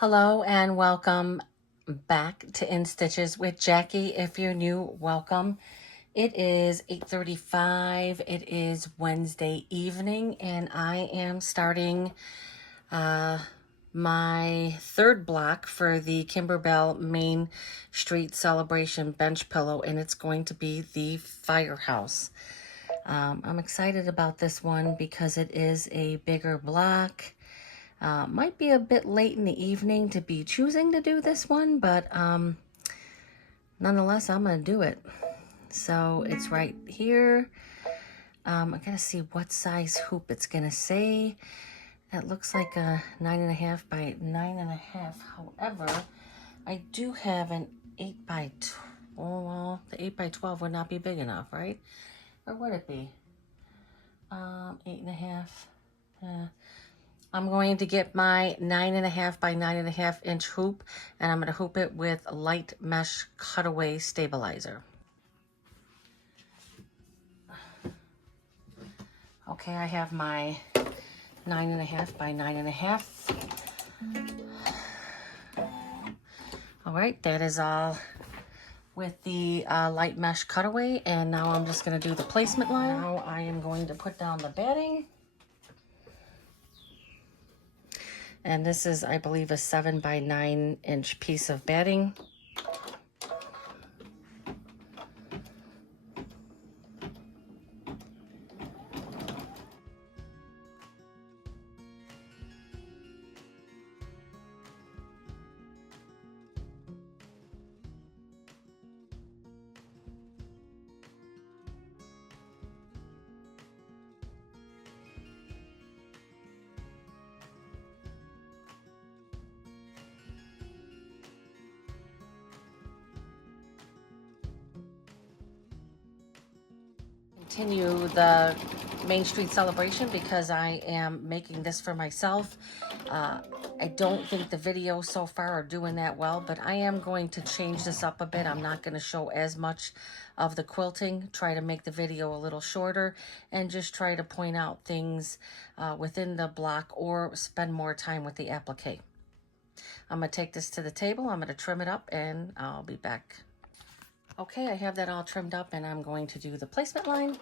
Hello and welcome back to In Stitches with Jackie. If you're new, welcome. It is 8:35. It is Wednesday evening and I am starting my third block for the Kimberbell Main Street Celebration bench pillow, and it's going to be the firehouse. I'm excited about this one because it is a bigger block. Might be a bit late in the evening to be choosing to do this one, but nonetheless, I'm going to do it. So it's right here. I got to see what size hoop it's going to say. It looks like a 9.5 by 9.5. However, I do have an 8 by 12. Well, the 8 by 12 would not be big enough, right? Or would it be? 8.5. I'm going to get my 9.5 by 9.5 inch hoop, and I'm going to hoop it with a light mesh cutaway stabilizer. Okay, I have my 9.5 by 9.5. All right, that is all with the light mesh cutaway, and now I'm just going to do the placement line. Now I am going to put down the batting. And this is, I believe, a 7 by 9 inch piece of batting. Continue the Main Street Celebration because I am making this for myself. I don't think the videos so far are doing that well, but I am going to change this up a bit. I'm not going to show as much of the quilting, try to make the video a little shorter, and just try to point out things within the block or spend more time with the applique. I'm going to take this to the table, I'm going to trim it up, and I'll be back. Okay, I have that all trimmed up, and I'm going to do the placement line.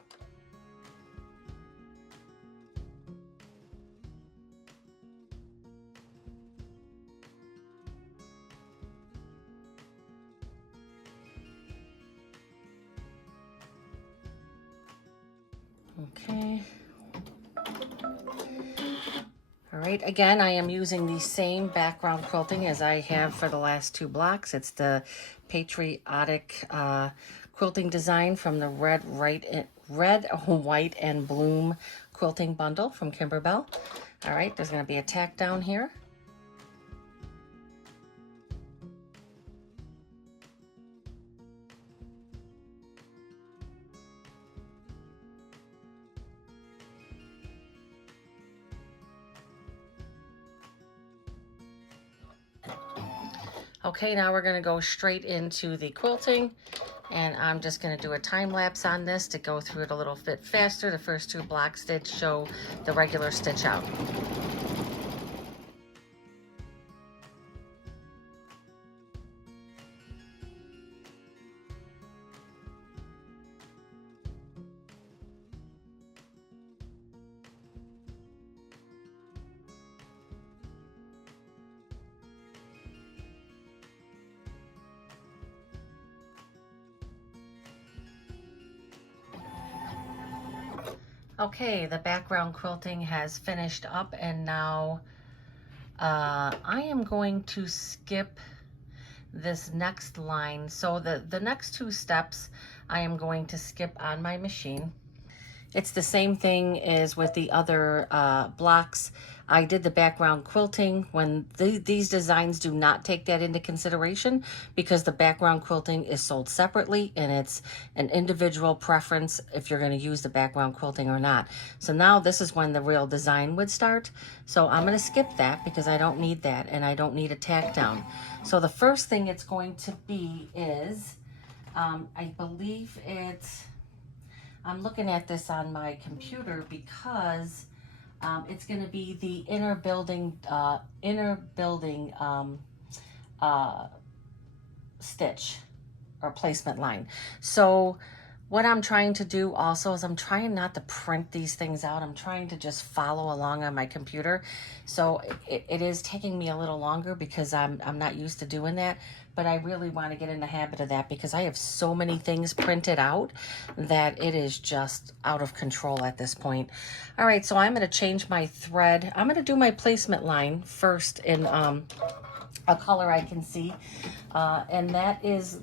Okay. All right, again, I am using the same background quilting as I have for the last two blocks. It's the Patriotic quilting design from the Red, White, and Bloom quilting bundle from Kimberbell. All right, there's going to be a tack down here. Okay, now we're going to go straight into the quilting, and I'm just going to do a time lapse on this to go through it a little bit faster. The first two blocks did show the regular stitch out. Okay, the background quilting has finished up, and now I am going to skip this next line. So the next two steps I am going to skip on my machine. It's the same thing as with the other blocks. I did the background quilting when these designs do not take that into consideration because the background quilting is sold separately and it's an individual preference if you're going to use the background quilting or not. So now this is when the real design would start. So I'm going to skip that because I don't need that and I don't need a tack down. So the first thing it's going to be is, I believe it's, I'm looking at this on my computer because It's going to be the inner building stitch or placement line. So what I'm trying to do also is I'm trying not to print these things out. I'm trying to just follow along on my computer. So it is taking me a little longer because I'm not used to doing that. But I really want to get in the habit of that because I have so many things printed out that it is just out of control at this point. All right, so I'm going to change my thread. I'm going to do my placement line first in a color I can see. And that is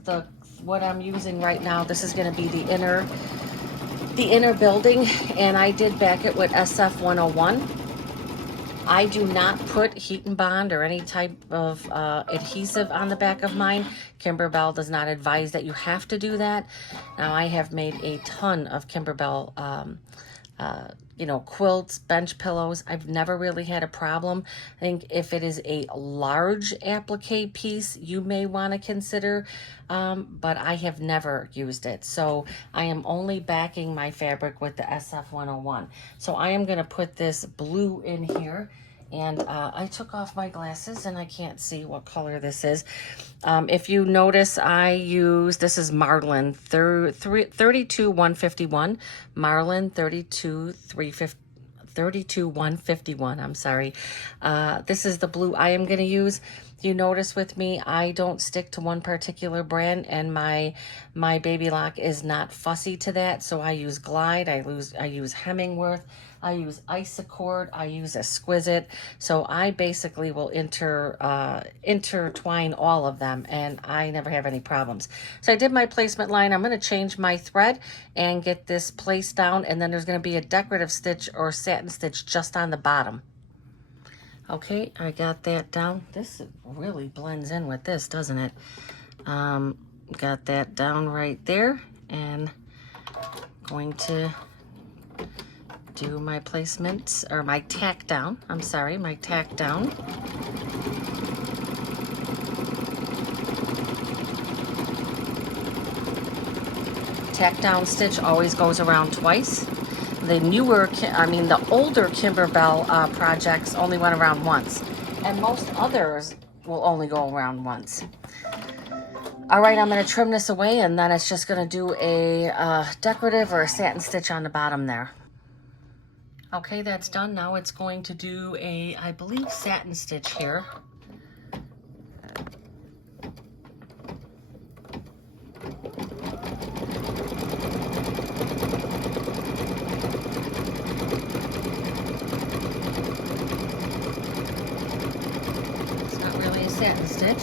what I'm using right now. This is going to be the inner building, and I did back it with SF 101. I do not put heat and bond or any type of adhesive on the back of mine. Kimberbell does not advise that you have to do that. Now, I have made a ton of Kimberbell quilts, bench pillows. I've never really had a problem. I think if it is a large applique piece, you may want to consider, but I have never used it. So I am only backing my fabric with the SF 101. So I am going to put this blue in here. And I took off my glasses and I can't see what color this is. If you notice, this is Marlin 32151, Marlin 32151, I'm sorry. This is the blue I am going to use. You notice with me, I don't stick to one particular brand, and my baby lock is not fussy to that. So I use Glide, I use Hemingworth, I use Isocord, I use Exquisite. So I basically will intertwine all of them, and I never have any problems. So I did my placement line. I'm going to change my thread and get this placed down, and then there's going to be a decorative stitch or satin stitch just on the bottom. Okay, I got that down. This really blends in with this, doesn't it? Got that down right there, and going to do my placements, or my tack down. I'm sorry, my tack down. Tack down stitch always goes around twice. The older Kimberbell projects only went around once, and most others will only go around once. All right, I'm going to trim this away, and then it's just going to do a decorative or a satin stitch on the bottom there. Okay, that's done. Now it's going to do a, I believe, satin stitch here. It's not really a satin stitch.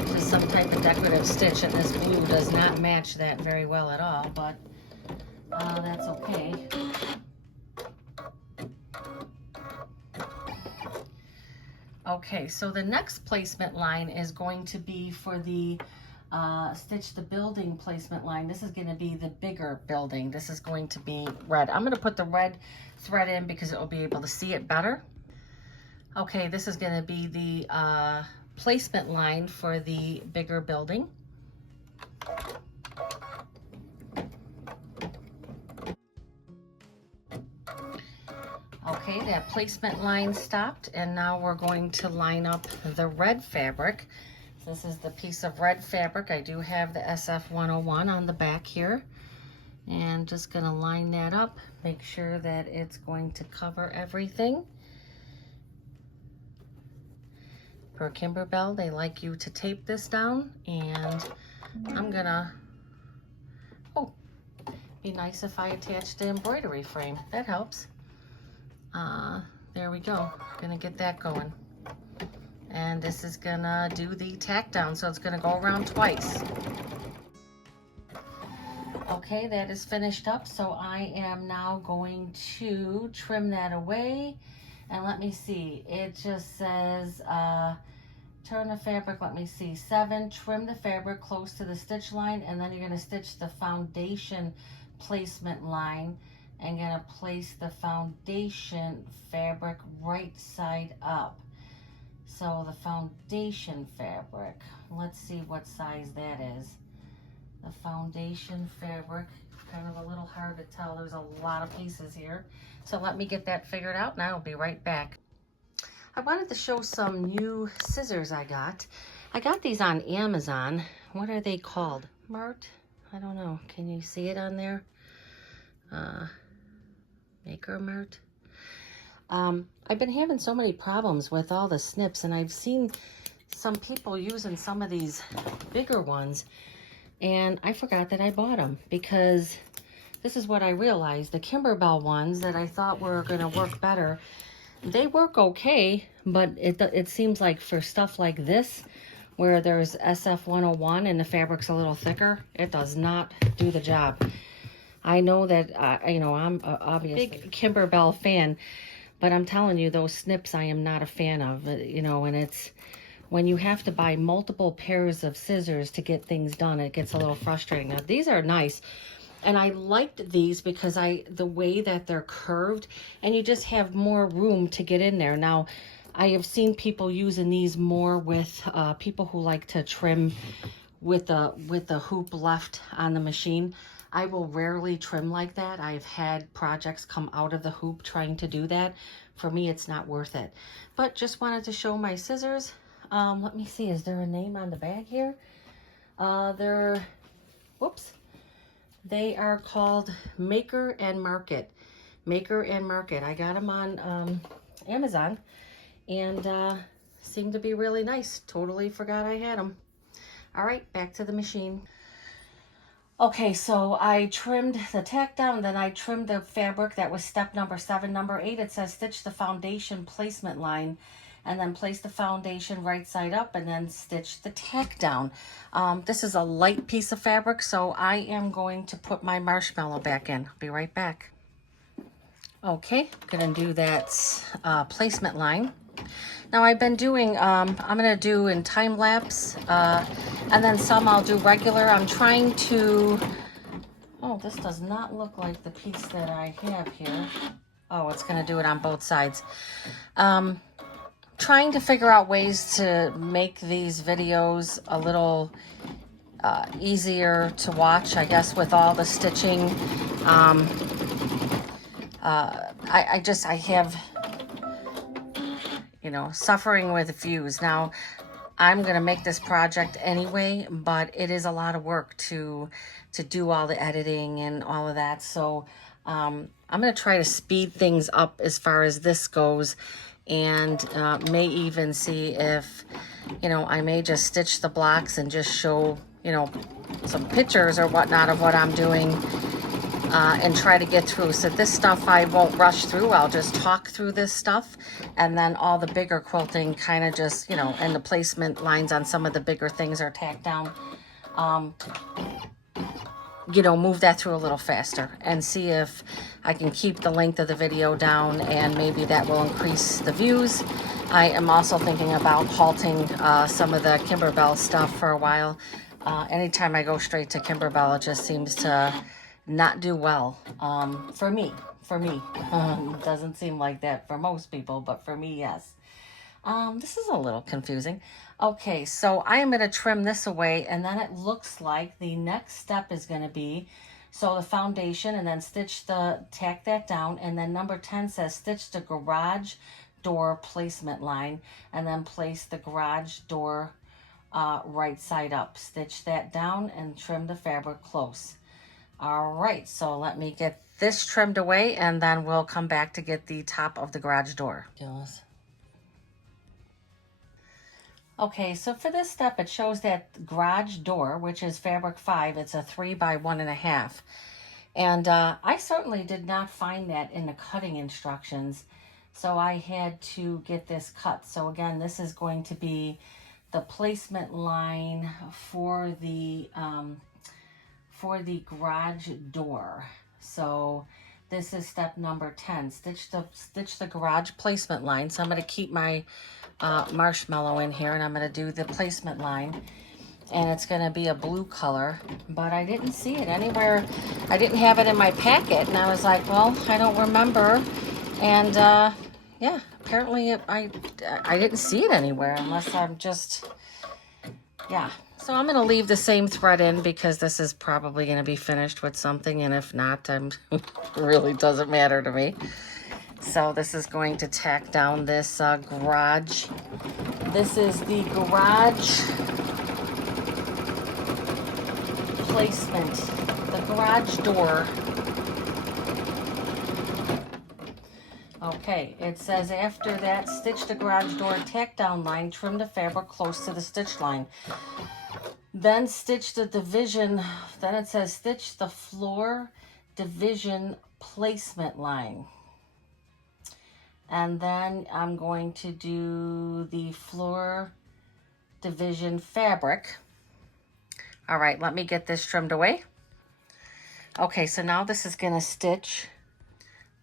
It's just some type of decorative stitch, and this blue does not match that very well at all, but that's okay. Okay, so the next placement line is going to be for the stitch the building placement line. This is going to be the bigger building. This is going to be red. I'm going to put the red thread in because it will be able to see it better. Okay, this is going to be the placement line for the bigger building. Okay, that placement line stopped, and now we're going to line up the red fabric. This is the piece of red fabric. I do have the SF 101 on the back here, and just going to line that up, make sure that it's going to cover everything. For Kimberbell, they like you to tape this down, and I'm gonna, be nice if I attached the embroidery frame. That helps. There we go. Gonna get that going. And this is gonna do the tack down, so it's gonna go around twice. Okay, that is finished up, so I am now going to trim that away. And let me see, it just says, turn the fabric, let me see, 7, trim the fabric close to the stitch line, and then you're gonna stitch the foundation placement line and gonna place the foundation fabric right side up. So the foundation fabric, let's see what size that is. the foundation fabric. Kind of a little hard to tell. There's a lot of pieces here. So let me get that figured out and I'll be right back. I wanted to show some new scissors I got. I got these on Amazon. What are they called? Mart? I don't know. Can you see it on there? Maker Mart? I've been having so many problems with all the snips, and I've seen some people using some of these bigger ones, and I forgot that I bought them, because this is what I realized. The Kimberbell ones that I thought were going to work better, they work okay, but it seems like for stuff like this, where there's SF101 and the fabric's a little thicker, it does not do the job. I know that, you know, I'm obviously a big Kimberbell fan, but I'm telling you, those snips I am not a fan of, you know, and it's, when you have to buy multiple pairs of scissors to get things done, it gets a little frustrating. Now, these are nice, and I liked these because the way that they're curved, and you just have more room to get in there. Now, I have seen people using these more with people who like to trim with the hoop left on the machine. I will rarely trim like that. I've had projects come out of the hoop trying to do that. For me, it's not worth it. But just wanted to show my scissors. Let me see, is there a name on the bag here? Whoops. They are called Maker and Market. Maker and Market. I got them on Amazon, and seem to be really nice. Totally forgot I had them. All right, back to the machine. Okay, so I trimmed the tack down, then I trimmed the fabric. That was step number 7. Number 8, it says stitch the foundation placement line, and then place the foundation right side up, and then stitch the tack down. This is a light piece of fabric, so I am going to put my marshmallow back in. I'll be right back. Okay, I'm gonna do that placement line. Now I've been doing, I'm gonna do in time lapse, and then some I'll do regular. I'm trying to, oh, this does not look like the piece that I have here. Oh, it's gonna do it on both sides. Trying to figure out ways to make these videos a little easier to watch, I guess, with all the stitching. I have, you know, suffering with views. Now, I'm going to make this project anyway, but it is a lot of work to do all the editing and all of that. So I'm going to try to speed things up as far as this goes, and may even see if, you know, I may just stitch the blocks and just show, you know, some pictures or whatnot of what I'm doing. And try to get through. So this stuff I won't rush through. I'll just talk through this stuff, and then all the bigger quilting kind of just, you know, and the placement lines on some of the bigger things are tacked down. You know, move that through a little faster and see if I can keep the length of the video down, and maybe that will increase the views. I am also thinking about halting some of the Kimberbell stuff for a while. Anytime I go straight to Kimberbell, it just seems to not do well, for me. Doesn't seem like that for most people, but for me, yes. This is a little confusing. Okay, so I am going to trim this away, and then it looks like the next step is going to be, so the foundation, and then tack that down, and then number 10 says stitch the garage door placement line, and then place the garage door right side up. Stitch that down and trim the fabric close. All right, so let me get this trimmed away, and then we'll come back to get the top of the garage door. Okay, so for this step, it shows that garage door, which is fabric 5, it's a 3 by 1.5. And I certainly did not find that in the cutting instructions, so I had to get this cut. So again, this is going to be the placement line for the garage door. So this is step number 10. Stitch the garage placement line. So I'm going to keep my marshmallow in here, and I'm going to do the placement line, and it's going to be a blue color, but I didn't see it anywhere. I didn't have it in my packet, and I was like, well, I don't remember. And yeah, apparently I didn't see it anywhere, unless I'm just, yeah. So So I'm going to leave the same thread in because this is probably going to be finished with something, and if not, it really doesn't matter to me. So this is going to tack down this garage. This is the garage placement, the garage door. Okay, it says after that, stitch the garage door tack down line, trim the fabric close to the stitch line. Then stitch the division, then it says stitch the floor division placement line. And then I'm going to do the floor division fabric. All right, let me get this trimmed away. Okay, so now this is going to stitch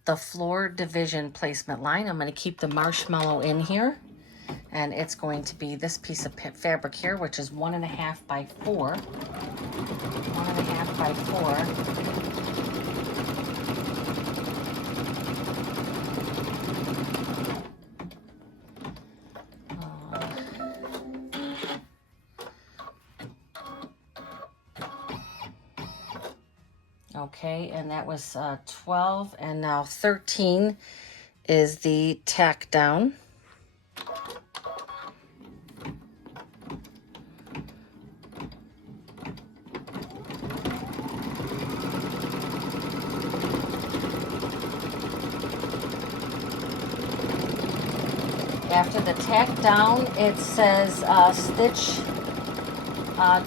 the floor division placement line. I'm going to keep the marshmallow in here, and it's going to be this piece of fabric here, which is 1.5 by 4. 1.5 by 4. Okay, and that was 12, and now 13 is the tack down. After the tack down, it says stitch,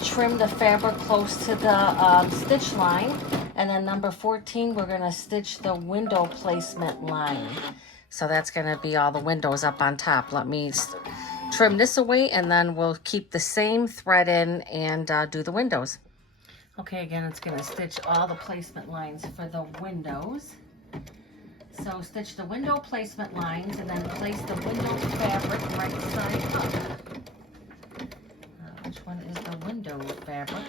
trim the fabric close to the stitch line. And then number 14, we're going to stitch the window placement line. So that's going to be all the windows up on top. Let me trim this away, and then we'll keep the same thread in and do the windows. Okay, again, it's going to stitch all the placement lines for the windows. So stitch the window placement lines and then place the window fabric right side up. Which one is the window fabric?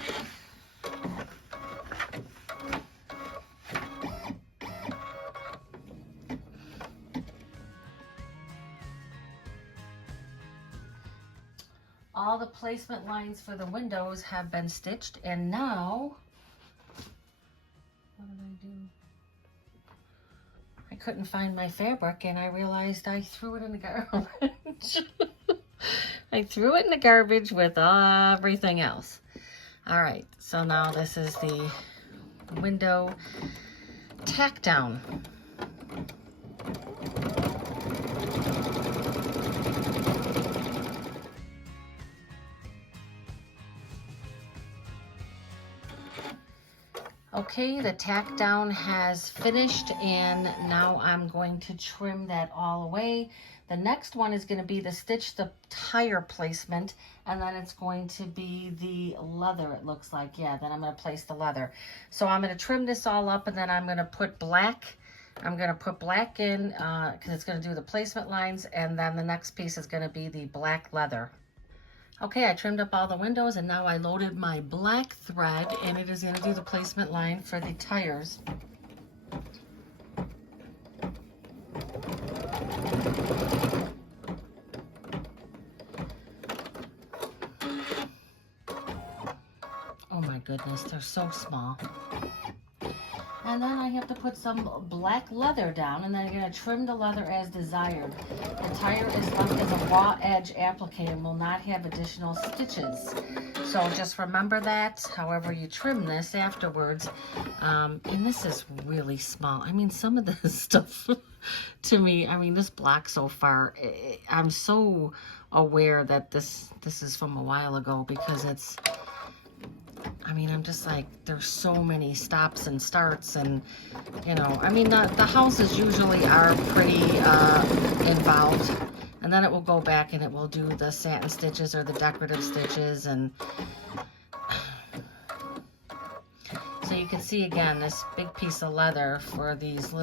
All the placement lines for the windows have been stitched, and now, what did I do? I couldn't find my fabric, and I realized I threw it in the garbage. I threw it in the garbage with everything else. All right, so now this is the window tack down. Okay, the tack down has finished, and now I'm going to trim that all away. The next one is going to be the stitch the tire placement, and then it's going to be the leather, it looks like. Yeah, then I'm going to place the leather. So I'm going to trim this all up, and then I'm going to put black. I'm going to put black in because it's going to do the placement lines, and then the next piece is going to be the black leather. Okay, I trimmed up all the windows, and now I loaded my black thread, and it is going to do the placement line for the tires. Oh my goodness, they're so small. And then I have to put some black leather down, and then I'm going to trim the leather as desired. The tire is left as a raw edge applique and will not have additional stitches. So just remember that, however you trim this afterwards. And this is really small. I mean, some of this stuff to me, I mean, this block so far, I'm so aware that this is from a while ago because it's, I mean, I'm just like, there's so many stops and starts, and, you know, I mean, the houses usually are pretty involved, and then it will go back and it will do the satin stitches or the decorative stitches, and so you can see again this big piece of leather for these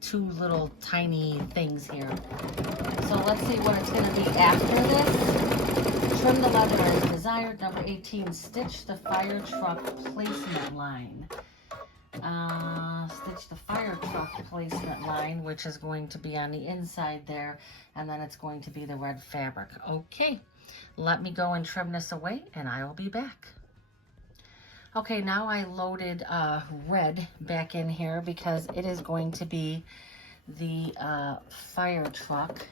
two little tiny things here. So let's see what it's going to be after this. Trim the leather as desired. Number 18, stitch the fire truck placement line. Stitch the fire truck placement line, which is going to be on the inside there, and then it's going to be the red fabric. Okay, let me go and trim this away, and I will be back. Okay, now I loaded red back in here because it is going to be the fire truck.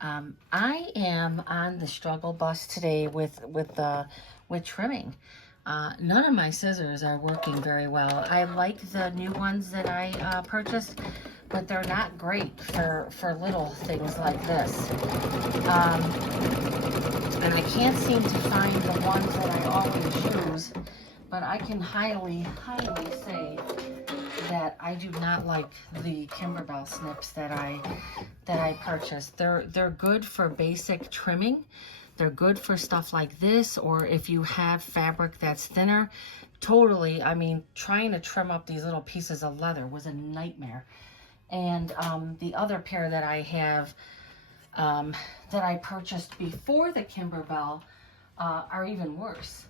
I am on the struggle bus today with trimming. None of my scissors are working very well. I like the new ones that I purchased, but they're not great for little things like this. And I can't seem to find the ones that I always use, but I can highly say that I do not like the Kimberbell snips that I purchased. They're good for basic trimming. They're good for stuff like this, or if you have fabric that's thinner. Totally, I mean, trying to trim up these little pieces of leather was a nightmare. And the other pair that I have that I purchased before the Kimberbell are even worse.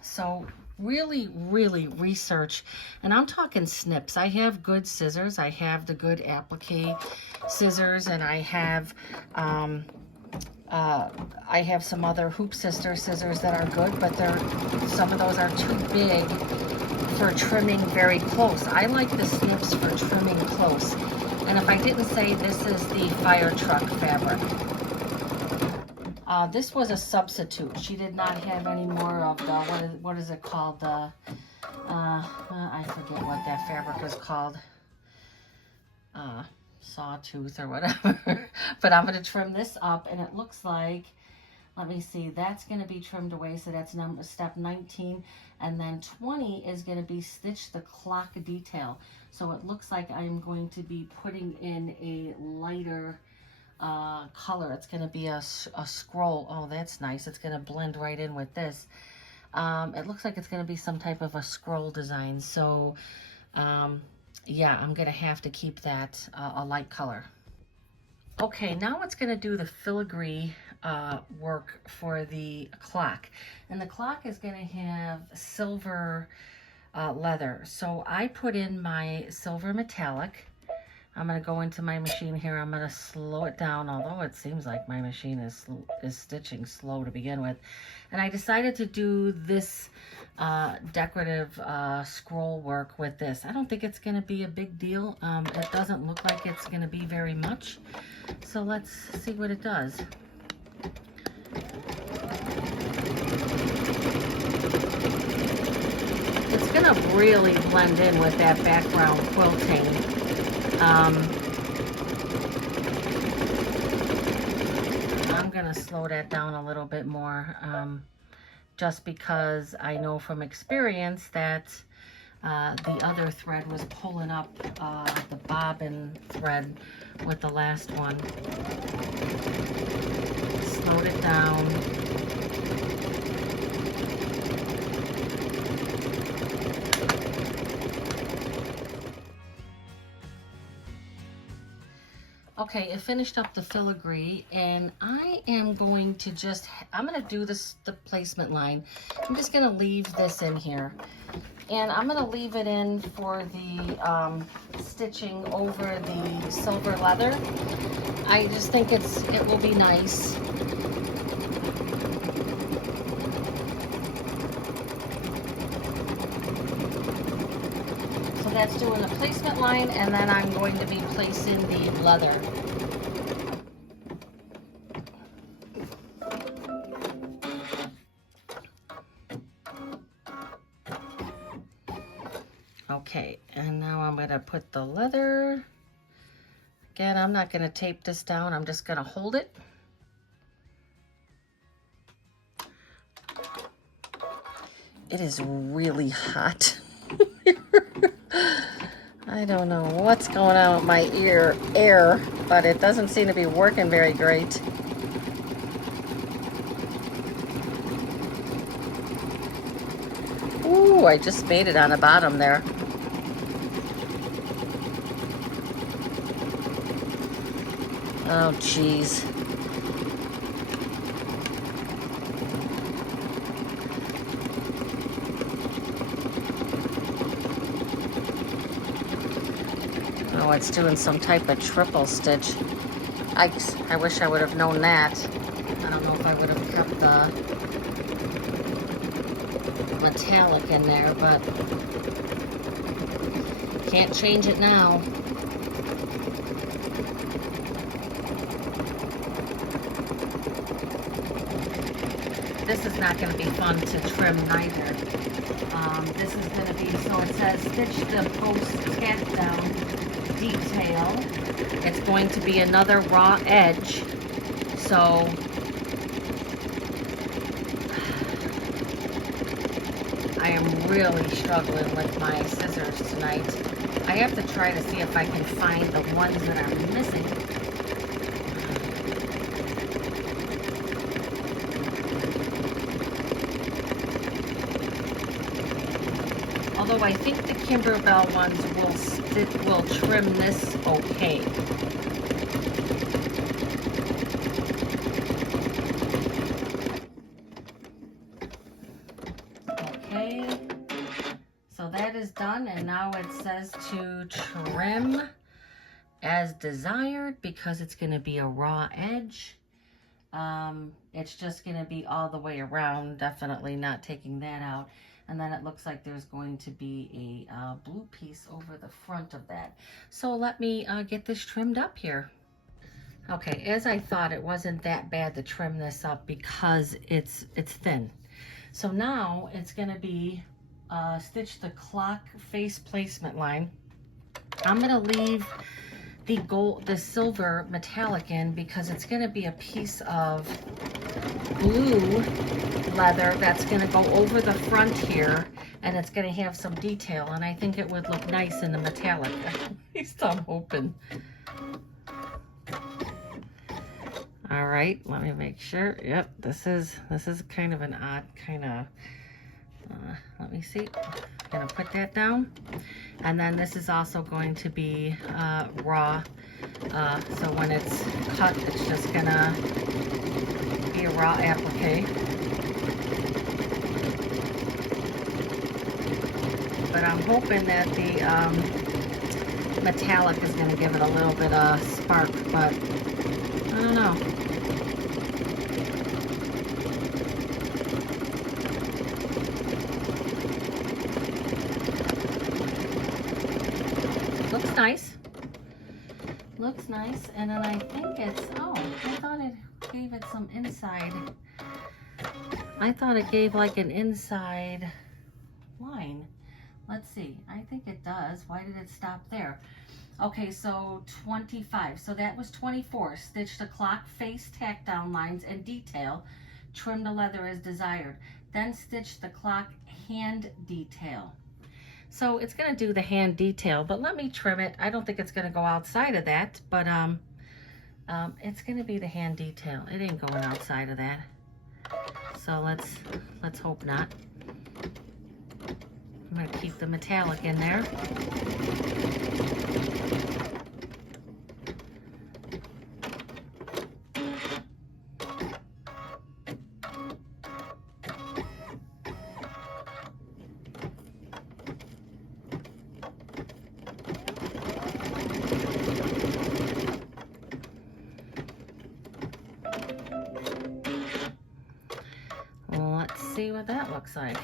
So really research, and I'm talking snips. I have good scissors. I have the good applique scissors, and I have some other Hoop Sister scissors that are good, but some of those are too big for trimming very close. I like the snips for trimming close. And if I didn't say, this is the fire truck fabric. This was a substitute. She did not have any more of the, what is it called? The, I forget what that fabric is called. Sawtooth or whatever. But I'm going to trim this up, and it looks like, let me see, that's going to be trimmed away. So that's step 19. And then 20 is going to be stitch the clock detail. So it looks like I'm going to be putting in a lighter color. It's going to be a scroll. Oh, that's nice. It's going to blend right in with this. It looks like it's going to be some type of a scroll design. So yeah, I'm going to have to keep that a light color. Okay, now it's going to do the filigree work for the clock. And the clock is going to have silver leather. So I put in my silver metallic. I'm going to go into my machine here. I'm going to slow it down, although it seems like my machine is stitching slow to begin with. And I decided to do this decorative scroll work with this. I don't think it's going to be a big deal. It doesn't look like it's going to be very much. So let's see what it does. It's going to really blend in with that background quilting. I'm going to slow that down a little bit more, just because I know from experience that the other thread was pulling up the bobbin thread with the last one. Slowed it down. Okay, it finished up the filigree, and I am going to I'm going to do the placement line. I'm just going to leave this in here. And I'm going to leave it in for the stitching over the silver leather. I just think it will be nice. So that's doing the placement line, and then I'm going to be placing the leather. Okay, and now I'm going to put the leather. Again, I'm not going to tape this down. I'm just going to hold it. It is really hot. I don't know what's going on with my air, but it doesn't seem to be working very great. Ooh, I just made it on the bottom there. Oh, geez. Oh, it's doing some type of triple stitch. I wish I would have known that. I don't know if I would have kept the metallic in there, but can't change it now. This is not going to be fun to trim neither. This is going to be, so it says stitch the post tack down detail. It's going to be another raw edge. So I am really struggling with my scissors tonight. I have to try to see if I can find the ones that I'm missing. Although I think the Kimberbell ones will trim this okay. Okay, so that is done, and now it says to trim as desired because it's going to be a raw edge. It's just going to be all the way around, definitely not taking that out. And then it looks like there's going to be a blue piece over the front of that. So let me get this trimmed up here. Okay, as I thought, it wasn't that bad to trim this up because it's thin. So now it's going to be stitch the clock face placement line. I'm going to leave the silver metallic in because it's going to be a piece of blue leather that's going to go over the front here, and it's going to have some detail, and I think it would look nice in the metallic. At least I'm hoping. All right, let me make sure. Yep, this is kind of an odd kind of, let me see. I'm gonna put that down. And then this is also going to be raw. So when it's cut, it's just gonna be a raw applique. But I'm hoping that the metallic is gonna give it a little bit of spark, but I don't know. Looks nice. Looks nice. And then I think it's, oh, I thought it gave it some inside. I thought it gave like an inside line. Let's see. I think it does. Why did it stop there? Okay, so 25. So that was 24. Stitch the clock face tack down lines and detail. Trim the leather as desired. Then stitch the clock hand detail. So it's going to do the hand detail, but let me trim it. I don't think it's going to go outside of that, but it's going to be the hand detail. It ain't going outside of that. So let's hope not. I'm going to keep the metallic in there. Let's see what that looks like.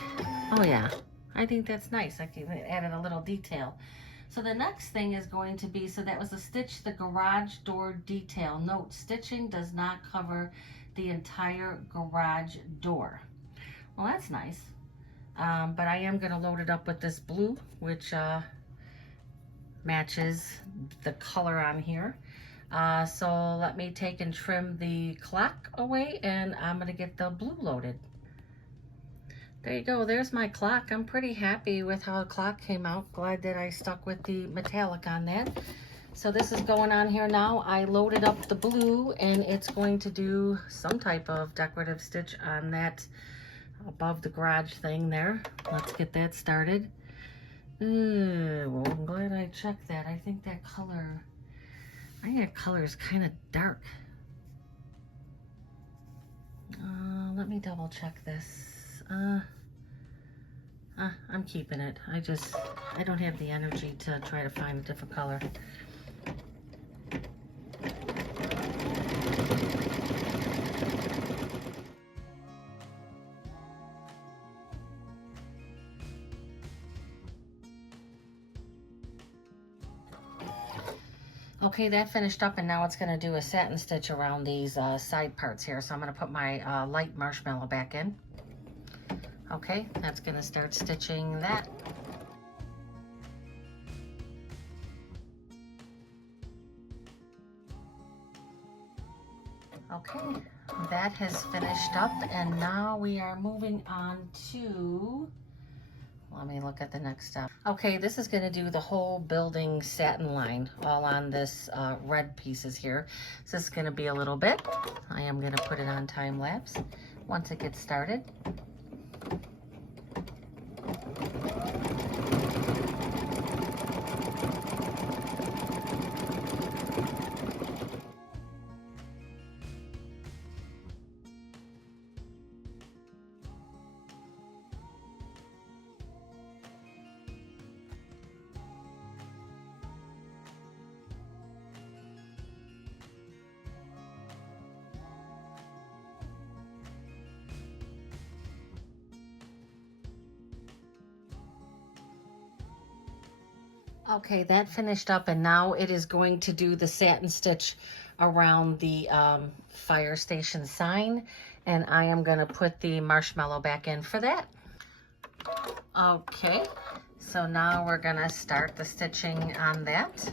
Oh yeah, I think that's nice. I added a little detail. So the next thing is going to be, so that was a stitch the garage door detail. Note, stitching does not cover the entire garage door. Well, that's nice. But I am going to load it up with this blue, which matches the color on here. So let me take and trim the clock away, and I'm going to get the blue loaded. There you go, there's my clock. I'm pretty happy with how the clock came out. Glad that I stuck with the metallic on that. So this is going on here now. I loaded up the blue, and it's going to do some type of decorative stitch on that above the garage thing there. Let's get that started. Well, I'm glad I checked that. I think that color, that color is kind of dark. Let me double check this. I'm keeping it. I don't have the energy to try to find a different color. Okay, that finished up, and now it's going to do a satin stitch around these side parts here. So I'm going to put my light marshmallow back in. Okay, that's going to start stitching that. Okay, that has finished up, and now we are moving on to, let me look at the next step. Okay, this is going to do the whole building satin line all on this red pieces here. So this is going to be a little bit. I am going to put it on time lapse once it gets started. Okay, that finished up, and now it is going to do the satin stitch around the fire station sign, and I am going to put the marshmallow back in for that. Okay, so now we're going to start the stitching on that.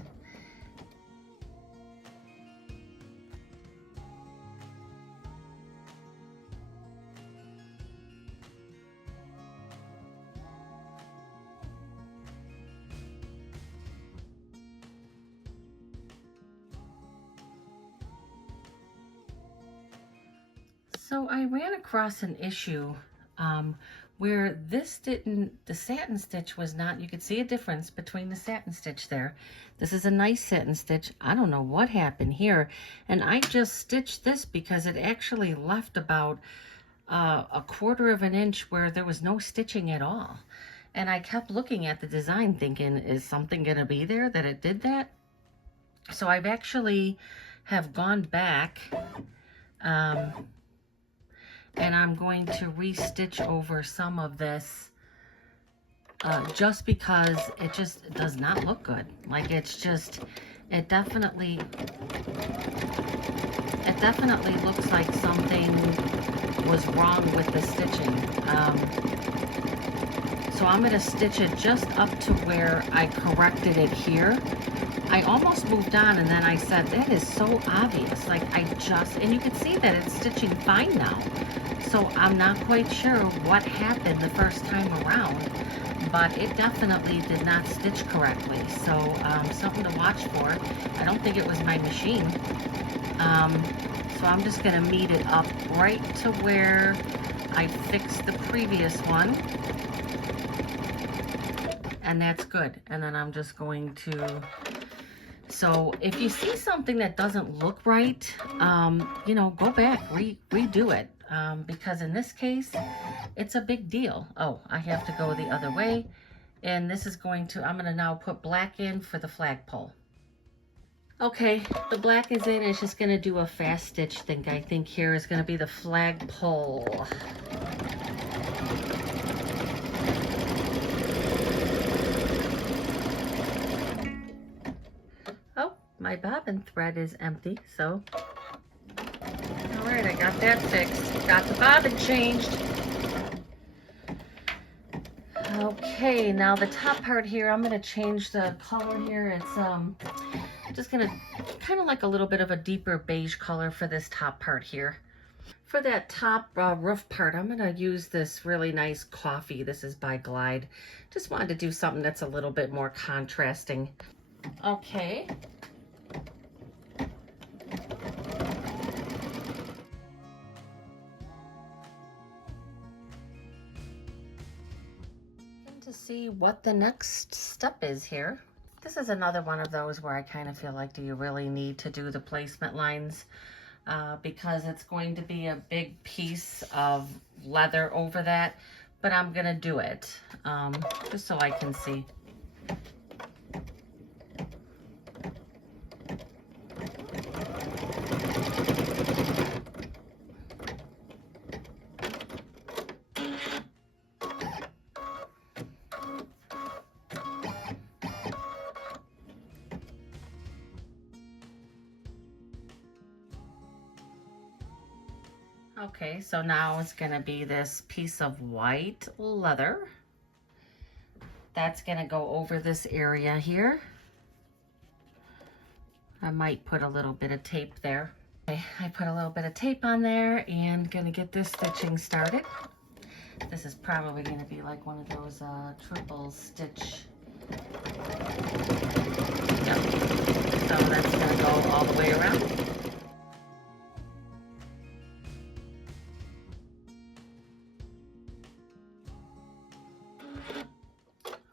So I ran across an issue where the satin stitch was not, you could see a difference between the satin stitch there. This is a nice satin stitch. I don't know what happened here. And I just stitched this because it actually left about a 1/4 of an inch where there was no stitching at all. And I kept looking at the design thinking, is something gonna be there that it did that? So I've actually have gone back and I'm going to restitch over some of this just because it just does not look good. Like it definitely looks like something was wrong with the stitching. So I'm going to stitch it just up to where I corrected it here. I almost moved on, and then I said, that is so obvious. Like and you can see that it's stitching fine now. So I'm not quite sure what happened the first time around, but it definitely did not stitch correctly. So something to watch for. I don't think it was my machine. So I'm just going to meet it up right to where I fixed the previous one. And that's good. And then I'm just going to, so if you see something that doesn't look right, you know, go back, redo it. Because in this case, it's a big deal. Oh, I have to go the other way. And this is I'm going to now put black in for the flagpole. Okay, the black is in. It's just going to do a fast stitch thing. I think here is going to be the flagpole. Oh, my bobbin thread is empty, so all right, I got that fixed. Got the bobbin changed. Okay, now the top part here, I'm going to change the color here. It's just going to kind of like a little bit of a deeper beige color for this top part here. For that top roof part, I'm going to use this really nice coffee. This is by Glide. Just wanted to do something that's a little bit more contrasting. Okay. To see what the next step is here. This is another one of those where I kind of feel like, do you really need to do the placement lines? Because it's going to be a big piece of leather over that, but I'm gonna do it just so I can see. Okay, so now it's gonna be this piece of white leather. That's gonna go over this area here. I might put a little bit of tape there. Okay, I put a little bit of tape on there and gonna get this stitching started. This is probably gonna be like one of those triple stitch. Yep. So that's gonna go all the way around.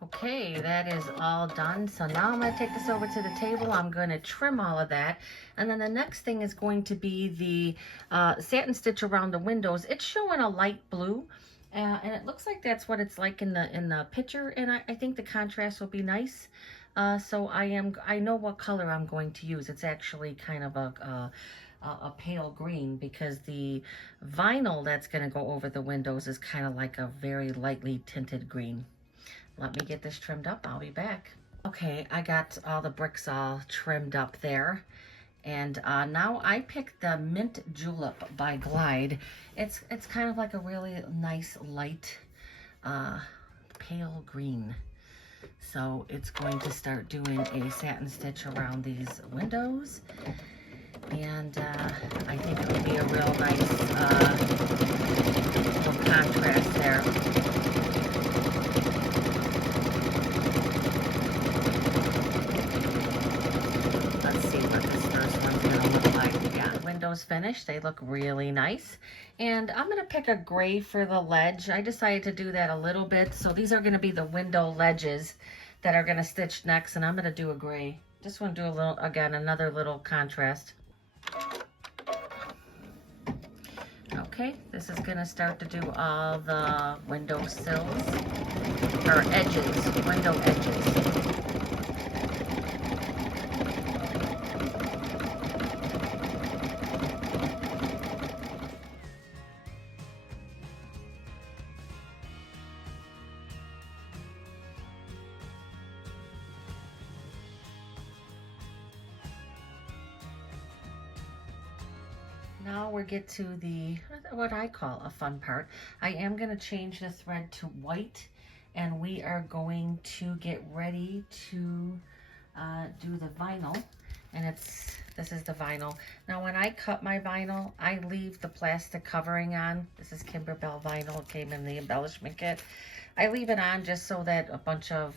Okay, that is all done. So now I'm going to take this over to the table. I'm going to trim all of that. And then the next thing is going to be the satin stitch around the windows. It's showing a light blue. And it looks like that's what it's like in the picture. And I think the contrast will be nice. So I know what color I'm going to use. It's actually kind of a pale green because the vinyl that's going to go over the windows is kind of like a very lightly tinted green. Let me get this trimmed up. I'll be back. Okay, I got all the bricks all trimmed up there. And now I picked the Mint Julep by Glide. It's kind of like a really nice light pale green. So it's going to start doing a satin stitch around these windows. And I think it'll be a real nice little contrast there. Windows finished. They look really nice. And I'm going to pick a gray for the ledge. I decided to do that a little bit. So these are going to be the window ledges that are going to stitch next. And I'm going to do a gray. Just want to do a little, again, another little contrast. Okay, this is going to start to do all the window sills, or edges, window edges. Now we get to the, what I call a fun part. I am going to change the thread to white, and we are going to get ready to do the vinyl. And this is the vinyl. Now when I cut my vinyl, I leave the plastic covering on. This is Kimberbell vinyl, it came in the embellishment kit. I leave it on just so that a bunch of,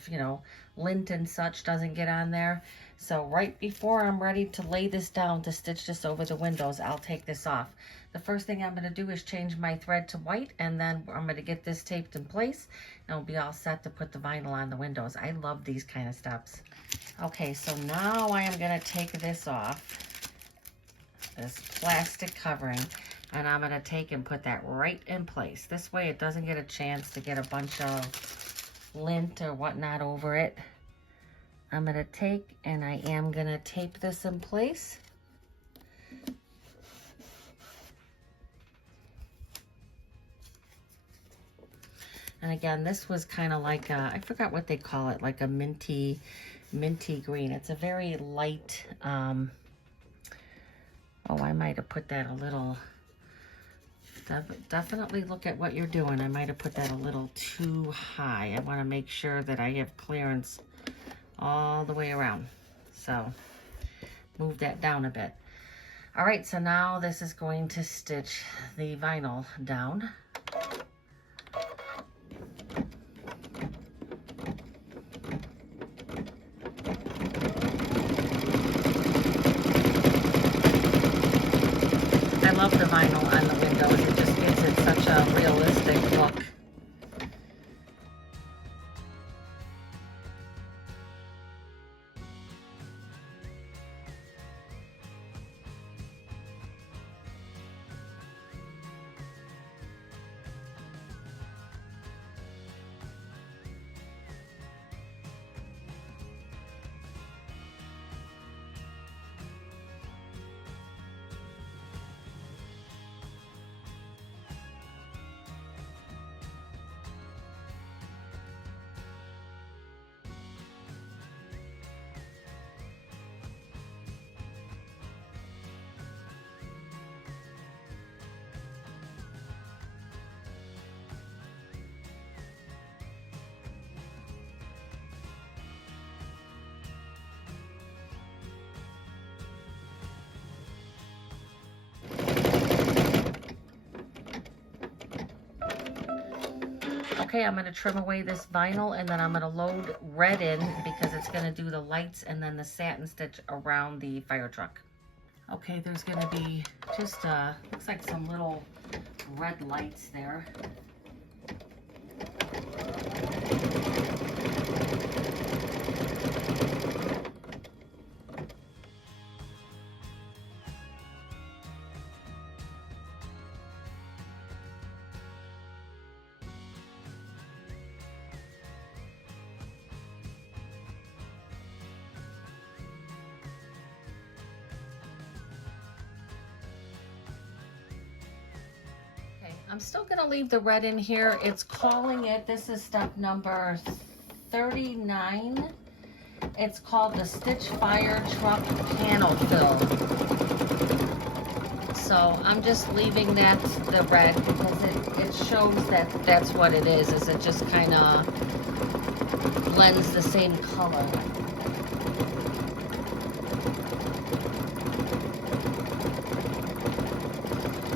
lint and such doesn't get on there. So right before I'm ready to lay this down to stitch this over the windows, I'll take this off. The first thing I'm going to do is change my thread to white, and then I'm going to get this taped in place, and I'll be all set to put the vinyl on the windows. I love these kind of steps. Okay, so now I am going to take this off, this plastic covering, and I'm going to take and put that right in place. This way it doesn't get a chance to get a bunch of lint or whatnot over it. I'm going to take and I am going to tape this in place. And again, this was kind of like a, I forgot what they call it, like a minty green. It's a very light, oh, I might have put that a little, definitely look at what you're doing. I might have put that a little too high. I want to make sure that I have clearance all the way around. So move that down a bit. All right, so now this is going to stitch the vinyl down. I love the vinyl on the windows. It just gives it such a realistic look. Okay, I'm gonna trim away this vinyl and then I'm gonna load red in because it's gonna do the lights and then the satin stitch around the fire truck. Okay, there's gonna be just, looks like some little red lights there. I'm still going to leave the red in here. It's calling it, this is step number 39. It's called the Stitch Fire Truck Panel Fill. So I'm just leaving that the red because it shows that that's what it is it just kind of blends the same color.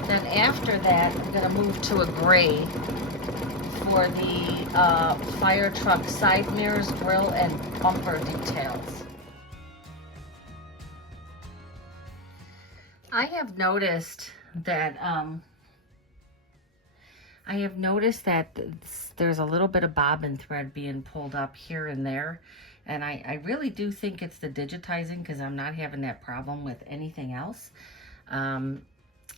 Then after that, I'm going to move to a gray for the fire truck side mirrors, grille, and bumper details. I have noticed that there's a little bit of bobbin thread being pulled up here and there. And I really do think it's the digitizing because I'm not having that problem with anything else.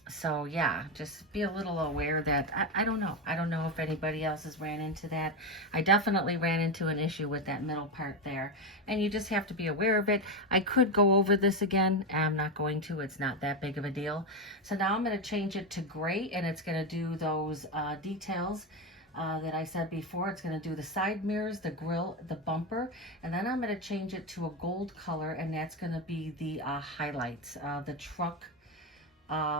So yeah, just be a little aware that, I don't know if anybody else has ran into that. I definitely ran into an issue with that middle part there, and you just have to be aware of it. I could go over this again. I'm not going to, it's not that big of a deal. So now I'm going to change it to gray, and it's going to do those details that I said before. It's going to do the side mirrors, the grille, the bumper, and then I'm going to change it to a gold color, and that's going to be the highlights, the truck,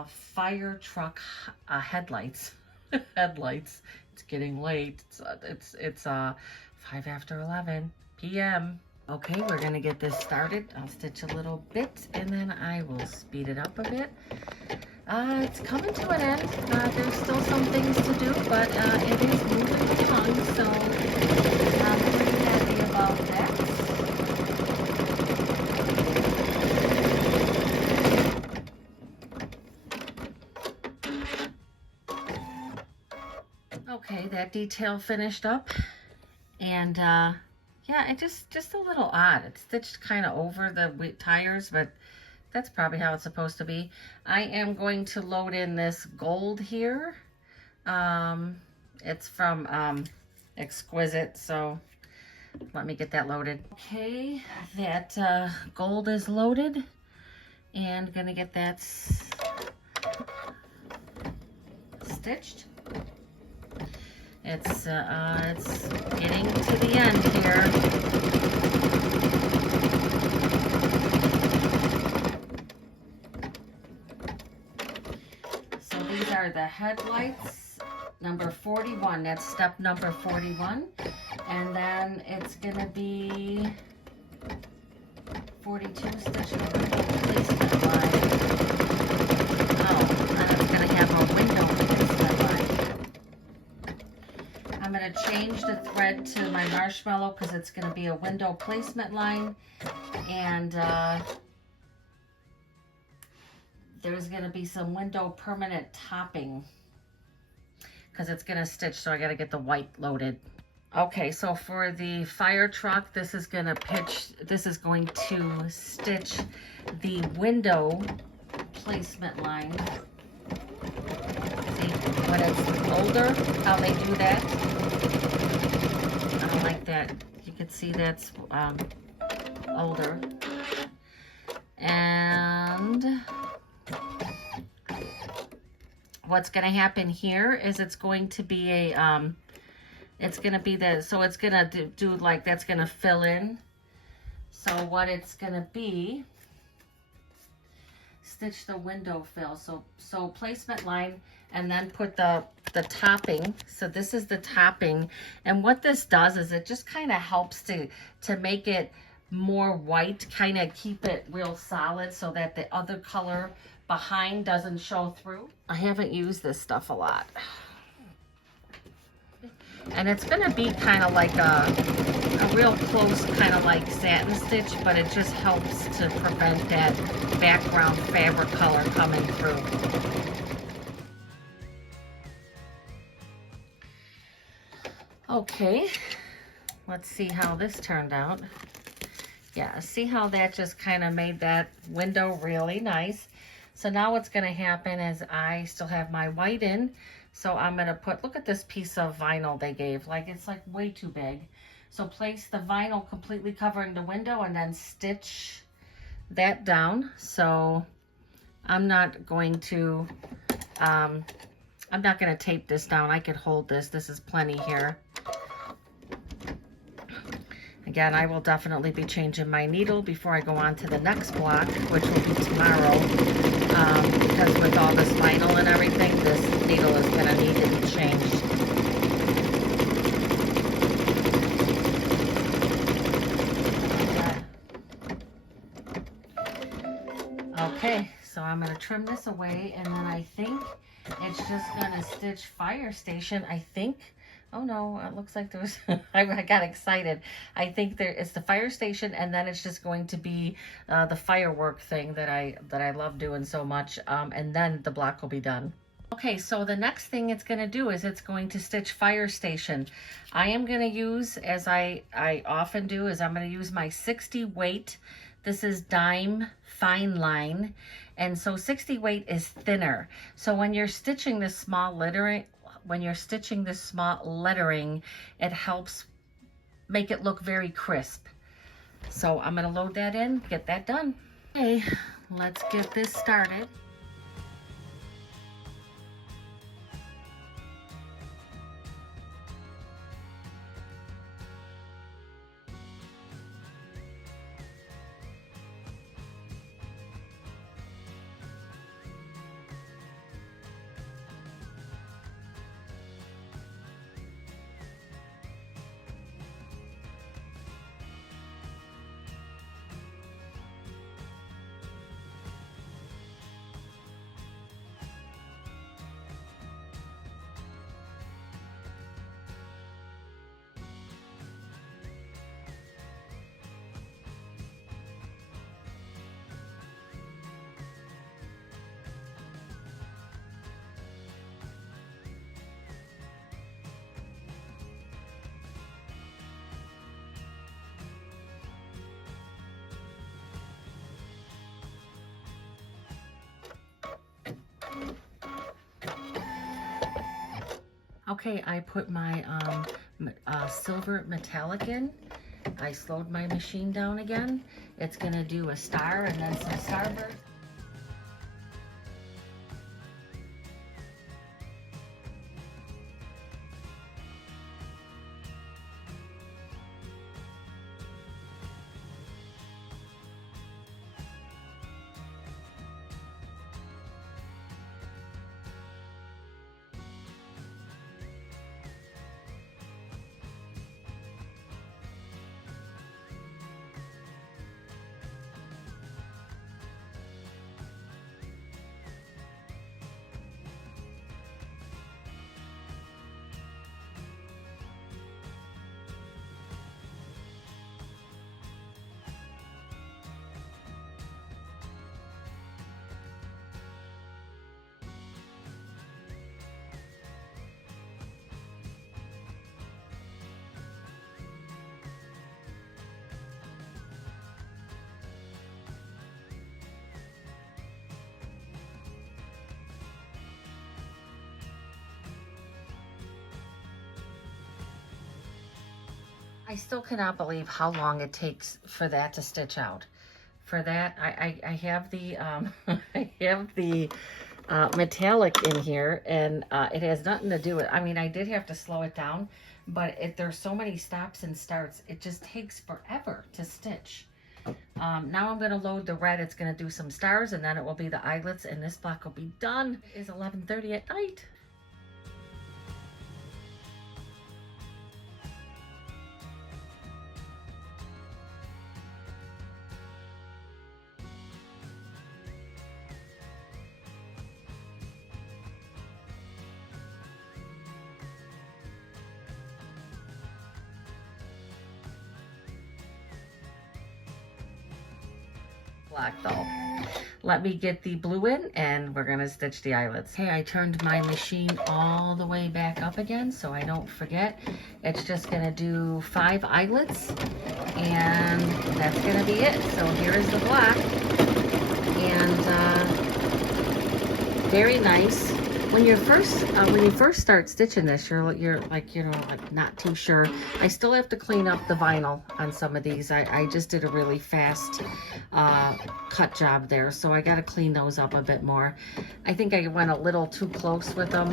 fire truck headlights. Headlights. It's getting late. It's 5 after 11 p.m. Okay, we're gonna get this started. I'll stitch a little bit and then I will speed it up a bit. It's coming to an end. There's still some things to do, but it is moving along, so I'm pretty happy about that. Okay, that detail finished up, and yeah, it just a little odd. It's stitched kind of over the tires, but that's probably how it's supposed to be. I am going to load in this gold here. It's from Exquisite, so let me get that loaded. Okay, that gold is loaded, and gonna get that stitched. It's getting to the end here. So these are the headlights, number 41. That's step number 41. And then it's going to be 42 stitch the window placement line. Oh, and it's going to have a window placement line. I'm going to change the thread to my marshmallow because it's going to be a window placement line, and there's going to be some window permanent topping because it's going to stitch, so I got to get the white loaded. Okay, so for the fire truck, this is going to stitch the window placement line. See, when it's older, how they do that. I don't like that. You can see that's older. And what's going to happen here is it's going to be a, it's going to be the, so it's going to do like, that's going to fill in. So what it's going to be, stitch the window fill. So placement line, and then put the topping. So this is the topping. And what this does is it just kind of helps to make it more white, kind of keep it real solid so that the other color behind doesn't show through. I haven't used this stuff a lot. And it's gonna be kind of like a real close kind of like satin stitch, but it just helps to prevent that background fabric color coming through. Okay, let's see how this turned out. Yeah, see how that just kind of made that window really nice. So now what's going to happen is I still have my white in. So I'm going to put, look at this piece of vinyl they gave. Like, it's like way too big. So place the vinyl completely covering the window and then stitch that down. So I'm not going to tape this down. I could hold this. This is plenty here. Again, I will definitely be changing my needle before I go on to the next block, which will be tomorrow, because with all this vinyl and everything, this needle is going to need to be changed. Okay, so I'm going to trim this away, and then I think it's just going to stitch Fire Station, I think. Oh no, it looks like there was, I got excited. I think it's the Fire Station, and then it's just going to be the firework thing that I love doing so much, and then the block will be done. Okay, so the next thing it's going to do is it's going to stitch Fire Station. I am going to use, as I often do, is I'm going to use my 60 weight. This is dime fine line, and so 60 weight is thinner. So when you're stitching this small lettering, it helps make it look very crisp. So I'm going to load that in, get that done. Okay, let's get this started. Okay, I put my silver metallic in. I slowed my machine down again. It's gonna do a star and then some starburst. I still cannot believe how long it takes for that to stitch out. For that, I have the I have the metallic in here, and it has nothing to do with. I mean, I did have to slow it down, but there's so many stops and starts. It just takes forever to stitch. Now I'm going to load the red. It's going to do some stars, and then it will be the eyelets, and this block will be done. It is 11:30 at night. black though. Let me get the blue in and we're gonna stitch the eyelets. Hey, I turned my machine all the way back up again so I don't forget. It's just gonna do 5 eyelets and that's gonna be it. So here's the black, and very nice. When you first start stitching this, you're like, you know, like not too sure. I still have to clean up the vinyl on some of these. I just did a really fast cut job there, so I got to clean those up a bit more. I think I went a little too close with them,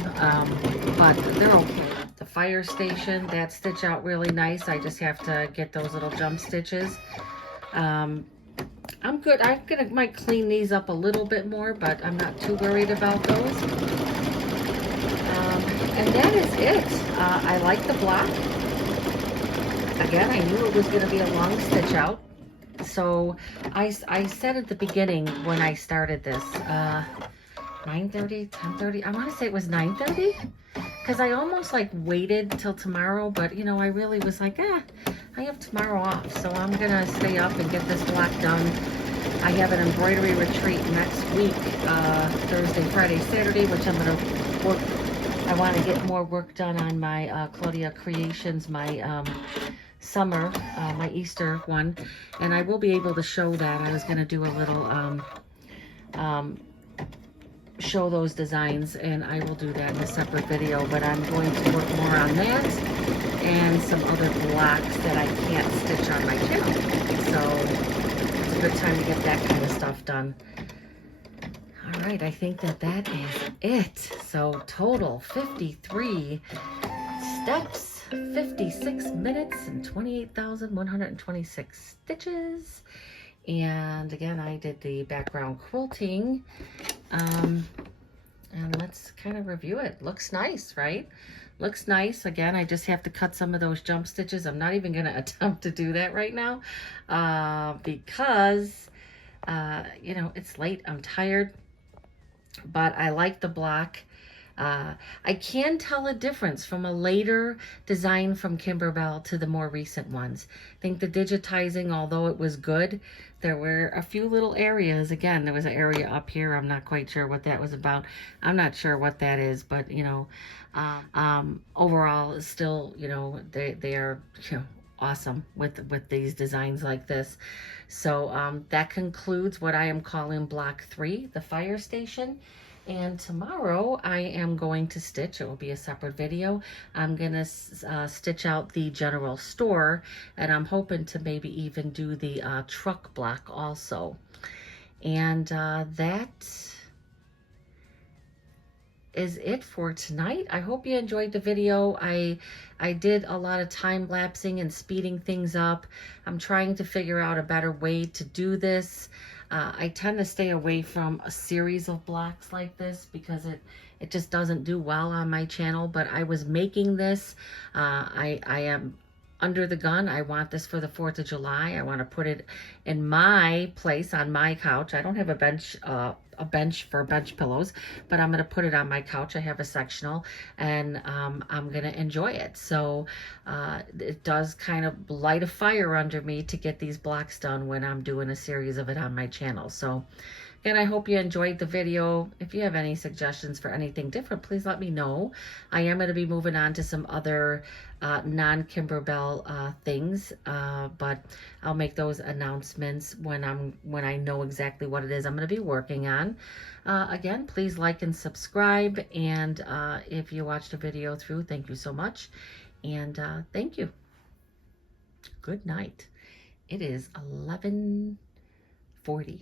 but they're okay. The fire station, that stitch out really nice. I just have to get those little jump stitches. I'm good. Might clean these up a little bit more, but I'm not too worried about those. And that is it. I like the black. Again, I knew it was going to be a long stitch out. So I said at the beginning when I started this, 9:30, 10:30. I want to say it was 9:30. Because I almost like waited till tomorrow, but you know, I really was like, I have tomorrow off, so I'm gonna stay up and get this black done. I have an embroidery retreat next week, Thursday, Friday, Saturday, which I'm gonna work. I want to get more work done on my Claudia Creations, my summer, my Easter one, and I will be able to show that. I was gonna do a little show those designs, and I will do that in a separate video, but I'm going to work more on that and some other blacks that I can't stitch on my channel. So it's a good time to get that kind of stuff done. All right, I think that is it. So total 53 steps, 56 minutes, and 28,126 stitches. And again, I did the background quilting. And let's kind of review it. Looks nice, right? Looks nice. Again, I just have to cut some of those jump stitches. I'm not even going to attempt to do that right now because, you know, it's late. I'm tired, but I like the black. I can tell a difference from a later design from Kimberbell to the more recent ones. I think the digitizing, although it was good, there were a few little areas. Again, there was an area up here. I'm not quite sure what that was about. I'm not sure what that is, but you know, overall, still, you know, they are, you know, awesome with these designs like this. So that concludes what I am calling block 3, the fire station. And tomorrow I am going to stitch. It will be a separate video. I'm going to stitch out the general store, and I'm hoping to maybe even do the truck block also. And that is it for tonight. I hope you enjoyed the video. I did a lot of time lapsing and speeding things up. I'm trying to figure out a better way to do this. I tend to stay away from a series of blocks like this because it just doesn't do well on my channel. But I was making this. I am under the gun. I want this for the 4th of July. I want to put it in my place on my couch. I don't have a bench for bench pillows, but I'm going to put it on my couch. I have a sectional, and I'm going to enjoy it. So it does kind of light a fire under me to get these blocks done when I'm doing a series of it on my channel. So again, I hope you enjoyed the video. If you have any suggestions for anything different, please let me know. I am going to be moving on to some other non-Kimberbell things, but I'll make those announcements when I know exactly what it is I'm going to be working on. Again, please like and subscribe, and if you watched the video through, thank you so much, and thank you. Good night. It is 11:40.